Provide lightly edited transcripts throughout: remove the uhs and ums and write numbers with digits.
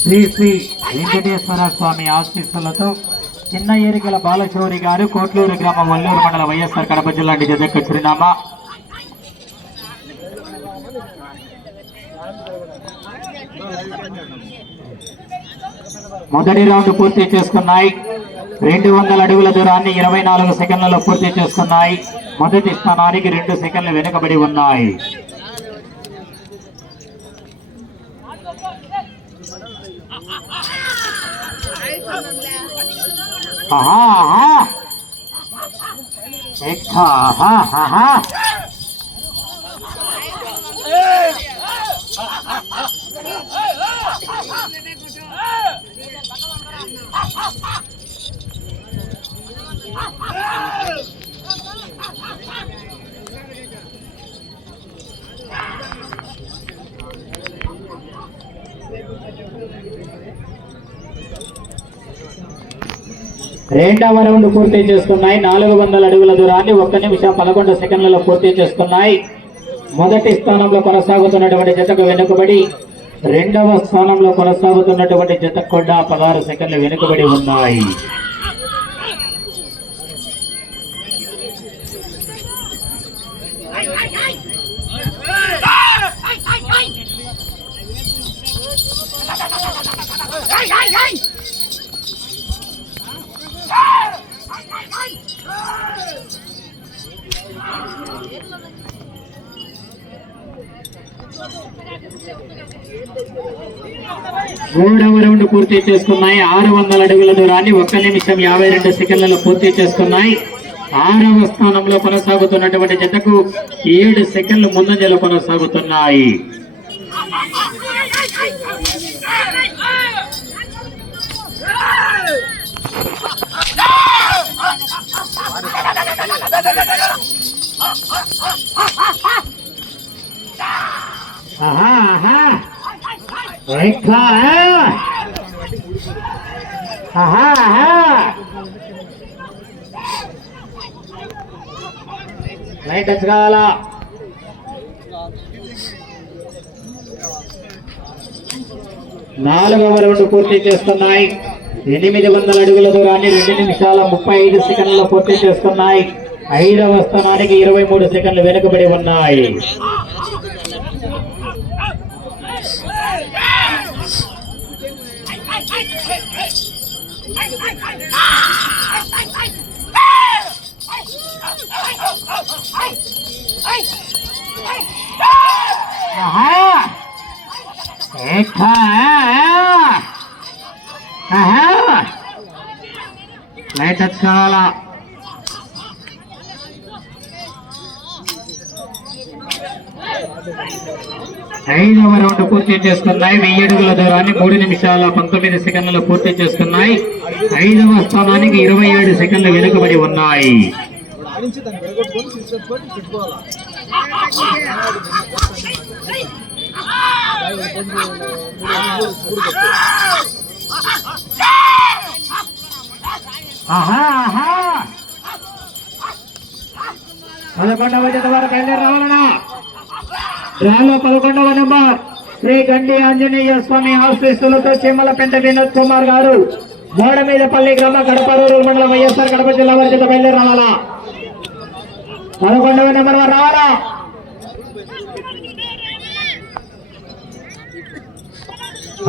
శ్రీ శ్రీ వెంకటేశ్వర స్వామి ఆశీస్సులతో చిన్న ఏరికల బాలశౌరి గారు కోట్లూరు గ్రామం వల్లూరు మండల వైఎస్ఆర్ కడప జిల్లా జతకు చిరునామా. మొదటి రౌండ్ పూర్తి చేసుకున్నాయి. 200 అడుగుల దూరాన్ని 24 సెకండ్లలో పూర్తి చేసుకున్నాయి. మొదటి స్థానానికి 2 సెకండ్లు వెనుకబడి ఉన్నాయి. రెండవ రౌండ్ పూర్తి చేసుకున్నాయి. 400 అడుగుల దూరాన్ని 1 నిమిషం 11 సెకండ్లలో పూర్తి చేసుకున్నాయి. మొదటి స్థానంలో కొనసాగుతున్నటువంటి జతకు వెనుకబడి, రెండవ స్థానంలో కొనసాగుతున్నటువంటి జతకు కూడా 16 సెకండ్లు వెనుకబడి ఉన్నాయి. మూడవ రౌండ్ పూర్తి చేసుకున్నాయి. 600 అడుగుల దూరాన్ని 1 నిమిషం 52 సెకండ్లలో పూర్తి చేసుకున్నాయి. 6వ స్థానంలో కొనసాగుతున్నటువంటి జతకు 7 సెకండ్లు ముందంజలో కొనసాగుతున్నాయి. లైట్ టచ్ కావాలా? నాలుగవ రౌండ్ పూర్తి చేస్తున్నాయి. 800 అడుగుల దూరాన్ని 2 నిమిషాల 35 సెకండ్లలో పూర్తి చేస్తున్నాయి. 5వ స్థానానికి 23 సెకండ్లు వెనుకబడి ఉన్నాయి. లైట్ టచ్ కావాలా? ఐదవ రౌండ్ పూర్తి చేసుకున్నాయి. 1000 అడుగుల దూరాన్ని 3 నిమిషాల 19 సెకండ్లలో పూర్తి చేసుకున్నాయి. 5వ స్థానానికి 27 సెకండ్లు వెనుకబడి ఉన్నాయి. పదకొండవ జత వరకు రావాలన్నా. డ్రాలో 11వ నెంబర్ శ్రీ గండి ఆంజనేయ స్వామి ఆశీస్సులతో చిమ్మలపెంట వినోద్ కుమార్ గారు మోడమీదపల్లి గ్రామ కడప రూరల్ మండలం వైఎస్ఆర్ కడప జిల్లా వారి జత బయలుదేరి రావాలా. 11వ నెంబర్ వారు రావాలా.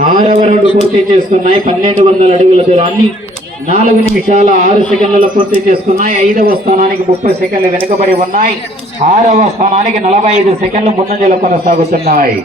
ఆరవ రౌండ్ పూర్తి చేసుకున్నాయి. 1200 అడుగుల దూరాన్ని 4 నిమిషాల 6 సెకండ్లలో పూర్తి చేసుకున్నాయి. 5వ స్థానానికి 30 సెకండ్లు వెనుకబడి ఉన్నాయి. 6వ స్థానానికి 45 సెకండ్లు ముందంజలో కొనసాగుతున్నాయి.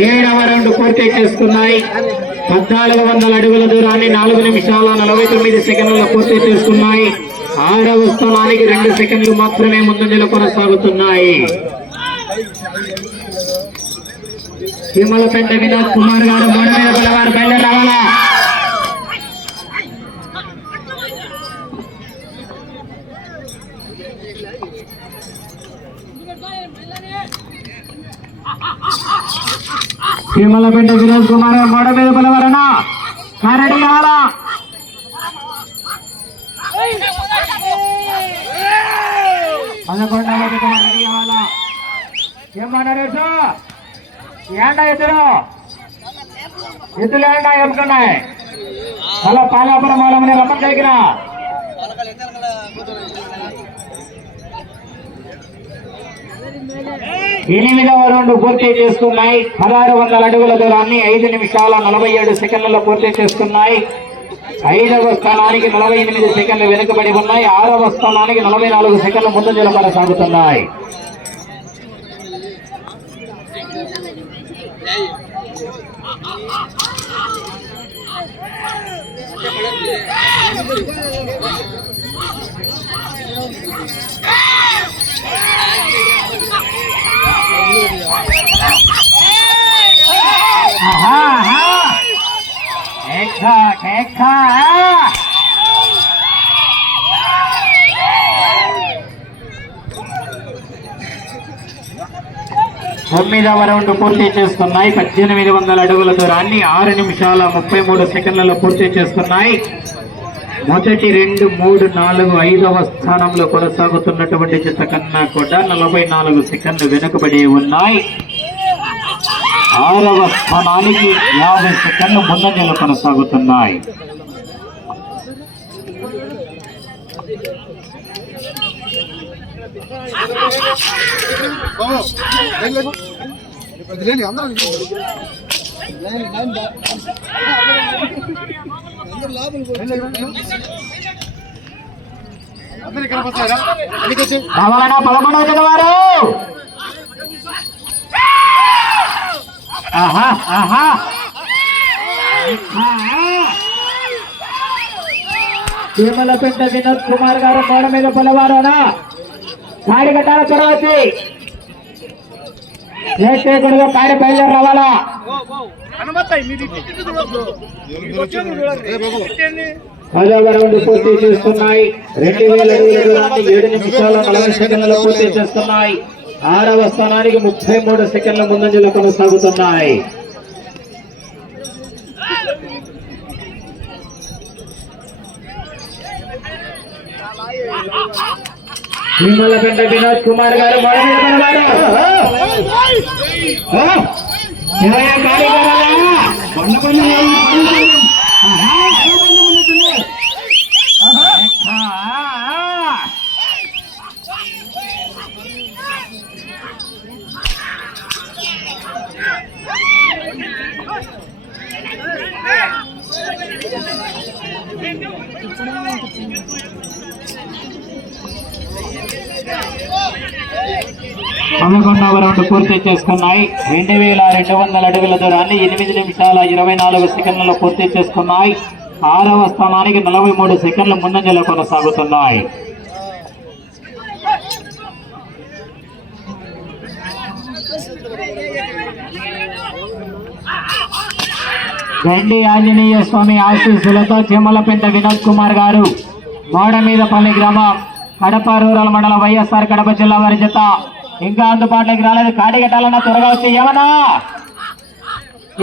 ఏడవ రౌండ్ పూర్తి చేసుకున్నాయి. 1400 అడుగుల దూరాన్ని 4 నిమిషాల 49 సెకండ్లలో పూర్తి చేసుకున్నాయి. 6వ స్థానానికి 2 సెకండ్లు మాత్రమే ముందంజలో కొనసాగుతున్నాయి. తిమ్మలపేట వినోద్ కుమార్ గారు 3 మీద బలవారు బయలుదేరి రావాలా. తిమ్మలపేట వినోద్ కుమార్ 3 మీద బలవారనా కరడి రావాలా. 11వ రెడీ అవ్వాలా. ఏమన్నారేసు ఏంటా ఎద్దులు ఏంటా ఏమకున్నాయి అలా పాలాపురం వాళ్ళని రమ్మని కలిగిన 8వ రౌండ్ పూర్తి చేసుకున్నాయి. 1600 అడుగుల దూరాన్ని 5 నిమిషాల 47 సెకండ్లలో పూర్తి చేసుకున్నాయి. 5వ స్థానానికి 48 సెకండ్లు వెనుకబడి ఉన్నాయి. 6వ స్థానానికి 44 సెకండ్లు ముందంజలో కొనసాగుతున్నాయి. తొమ్మిదవ రౌండ్ పూర్తి చేసుకున్నాయి. 1800 అడుగుల దూరాన్ని 6 నిమిషాల 33 సెకండ్లలో పూర్తి చేసుకున్నాయి. మొదటి 2, 3, 4, 5వ స్థానంలో కొనసాగుతున్నటువంటి జత కన్నా కూడా 44 సెకండ్లు వెనుకబడి ఉన్నాయి. 6వ స్థానానికి 50 సెకండ్లు ముందంజలో కొనసాగుతున్నాయి. కావాలన్నా 11వ జనవారు తిమ్మలపేట వినోద్ కుమార్ గారు 3 మీద పొలవారోనా కాడి కట్టాల తర్వాత లేచేకుడుగా కాడి బయలుదేరి రావాలా. 10వ రౌండ్ పూర్తి చేస్తున్నాయి. 2000 అడుగుల దూరాన్ని 7 నిమిషాల 40 సెకండ్లలో పూర్తి చేస్తున్నాయి. 6వ స్థానానికి 33 సెకండ్ల ముందంజలో కొనసాగుతున్నాయి. తిమ్మలపేట వినోద్ కుమార్ గారు 3 మీద పదకొండవ రౌండ్ పూర్తి చేసుకున్నాయి. 2200 అడుగుల దూరాన్ని 8 నిమిషాల 24 సెకండ్లలో పూర్తి చేసుకున్నాయి. 6వ స్థానానికి 43 సెకండ్ల ముందంజలో కొనసాగుతున్నాయి. గండి ఆంజనేయ స్వామి ఆశీస్సులతో తిమ్మలపేట వినోద్ కుమార్ గారు మోడమీదపల్లి గ్రామం కడప రూరల్ మండలం వైఎస్ఆర్ కడప జిల్లా వారి జత ఇంకా అందుబాటులోకి రాలేదు. కాడి కట్టాలన్నా త్వరగా వచ్చి ఏమన్నా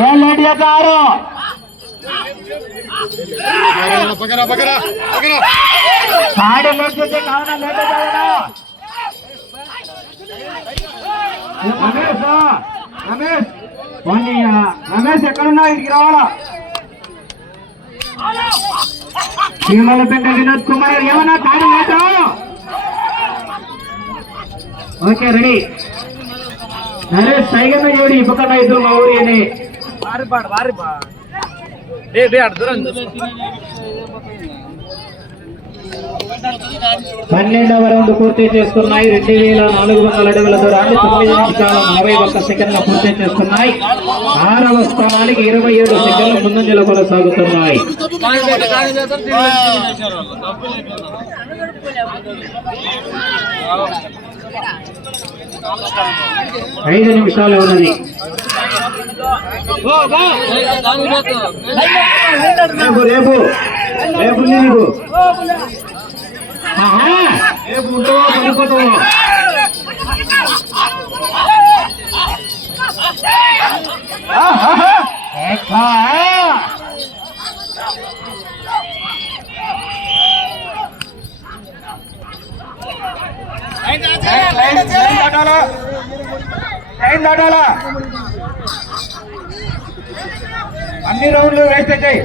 ఏం లేట్ చేస్తారు. కాడి లేట్ చేస్తే కావున లేట్ రమేష్ రమేష్ ఎక్కడున్నా ఇంటికి రావాలా. తిమ్మలపేట వినోద్ కుమార్ ఏమన్నా కాడి లేటు. ఓకే రెడీ నరేష్ సైగమే జోడి పక్కన ఇద్దరు మా ఊరి అని 12వ రౌండ్ పూర్తి చేసుకున్నాయి. 2400 అడుగుల దూరాన్ని 9 నిమిషాల 41 సెకండ్ల పూర్తి చేసుకున్నాయి. 6వ స్థానానికి 27 సెకండ్ల ముందంజలో కొనసాగుతున్నాయి. ఐదు నిమిషాలు ఉన్నది. రేపు రేపు నీకు రేపు ఉంటావో పడిపోతావో. అన్ని రౌండ్లు వేస్ట్ చేయి.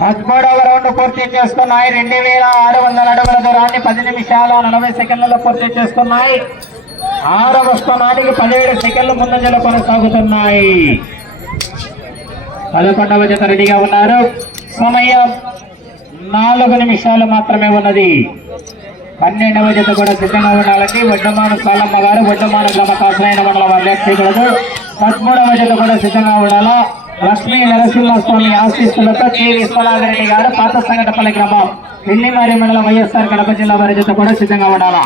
13వ రౌండ్ పూర్తి చేసుకున్నాయి. 2600 అడుగుల దూరాన్ని 10 నిమిషాల 40 సెకండ్లలో పూర్తి చేసుకున్నాయి. 6వ స్థానానికి 17 సెకండ్ల ముందంజలో కొనసాగుతున్నాయి. 11వ జత రెడీగా ఉన్నారు. సమయం 4 నిమిషాలు మాత్రమే ఉన్నది. 12వ జత కూడా సిద్ధంగా ఉండాలని వడ్డమాన సాలమ్మ గారు వడ్డమాన గ్రామ కాసరైన మండల వారి లేఖకులకు 13వ జత కూడా సిద్ధంగా ఉండాలా. లక్ష్మీ నరసింహస్వామి ఆశీస్సులతో కె విశ్వనాథరెడ్డి గారు పాత సంగటపల్లి గ్రామం పిల్లిమారి మండలం వైఎస్ఆర్ కడప జిల్లా వారి జత కూడా సిద్ధంగా ఉండాలా.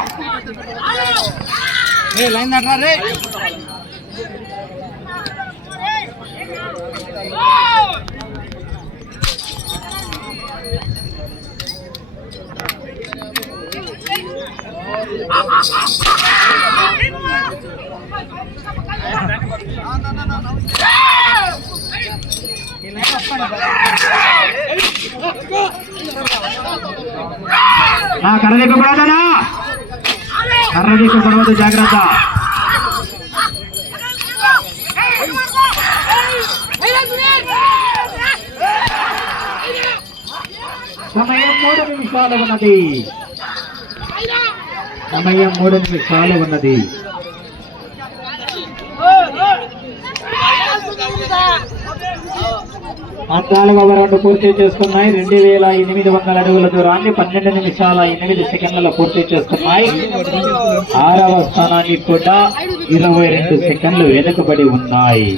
కర్రదిక్కకూడదనా, కర్రదిక్కకూడదు, జాగ్రత్త. సమయం 3 నిమిషాలు ఉన్నది. సమయం 3 నిమిషాలు ఉన్నది. 14వ రౌండ్ పూర్తి చేసుకున్నాయి. 2800 అడుగుల దూరాన్ని 12 నిమిషాల 8 సెకండ్లలో పూర్తి చేసుకున్నాయి. 6వ స్థానానికి కూడా 22 సెకండ్లు వెనుకబడి ఉన్నాయి.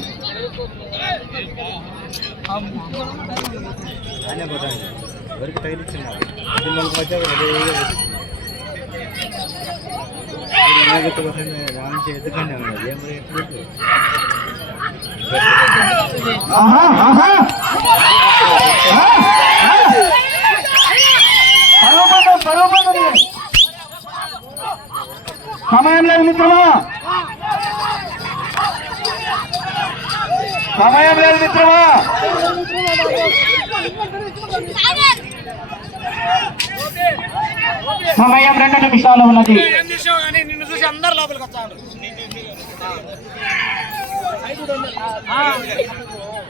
సమయం లేదు మిత్రమా, సమయం లేదు మిత్రమా. సమయం 2 నిమిషాలు ఉన్నది.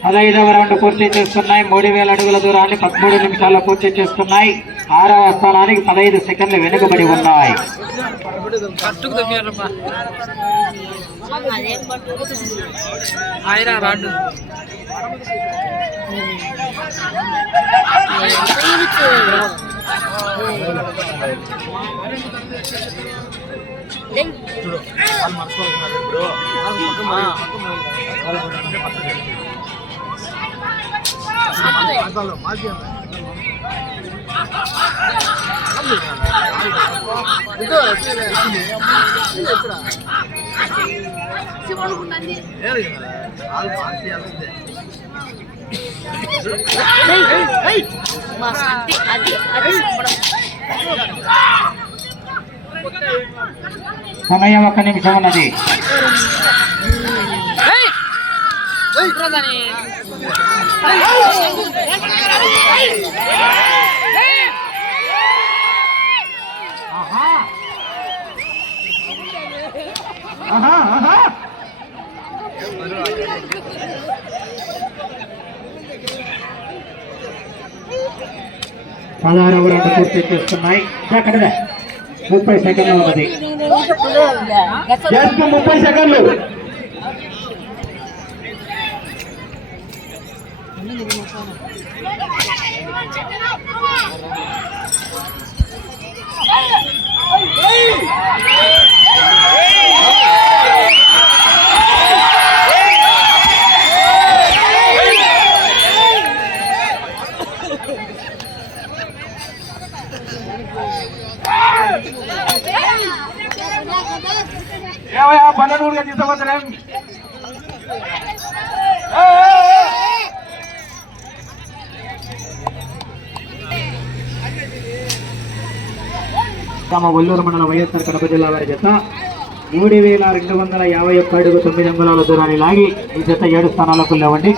15వ రౌండ్ పూర్తి చేసుకున్నాయి. 3000 అడుగుల దూరాన్ని 13 నిమిషాల్లో పూర్తి చేసుకున్నాయి. 6వ స్థానానికి 15 సెకండ్లు వెనుకబడి ఉన్నాయి. సమయం 1 నిమిషం ఉన్నది. పదహారవ రౌండ్ పూర్తి చేస్తున్నాయి. 30 సెకండ్లు ఉన్నది. 30 సెకండ్లు. ఏవయ్యా పల్లెటూరుగా తీసుకుపోతారేం తమ ఒల్లూరు మండలం వైఎస్ఆర్ కడప జిల్లా వారి జత 3251 అడుగు 9 అంగుళాల దూరాన్ని లాగి ఈ జత 7 స్థానాలకు లేవండి.